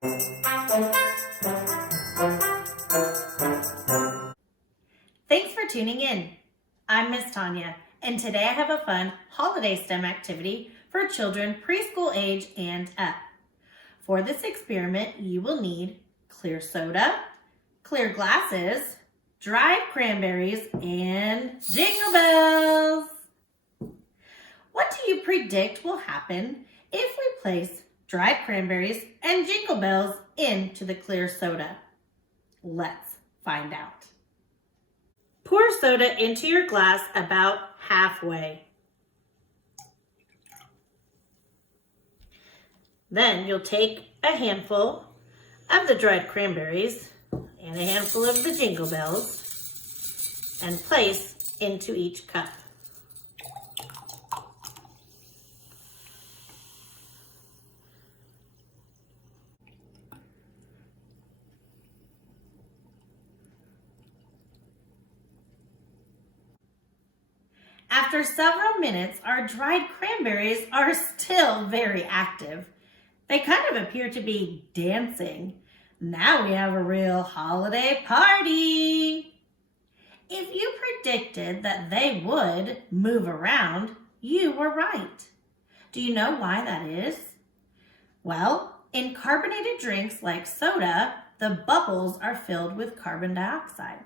Thanks for tuning in. I'm Miss Tanya, and today I have a fun holiday STEM activity for children preschool age and up. For this experiment, you will need clear soda, clear glasses, dried cranberries, and jingle bells. What do you predict will happen if we place dried cranberries and jingle bells into the clear soda? Let's find out. Pour soda into your glass about halfway. Then you'll take a handful of the dried cranberries and a handful of the jingle bells and place into each cup. After several minutes, our dried cranberries are still very active. They kind of appear to be dancing. Now we have a real holiday party. If you predicted that they would move around, you were right. Do you know why that is? Well, in carbonated drinks like soda, the bubbles are filled with carbon dioxide.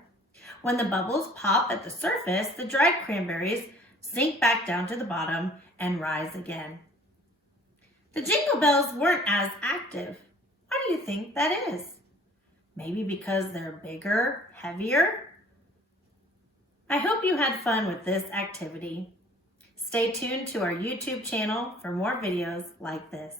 When the bubbles pop at the surface, the dried cranberries sink back down to the bottom and rise again. The jingle bells weren't as active. Why do you think that is? Maybe because they're bigger, heavier? I hope you had fun with this activity. Stay tuned to our YouTube channel for more videos like this.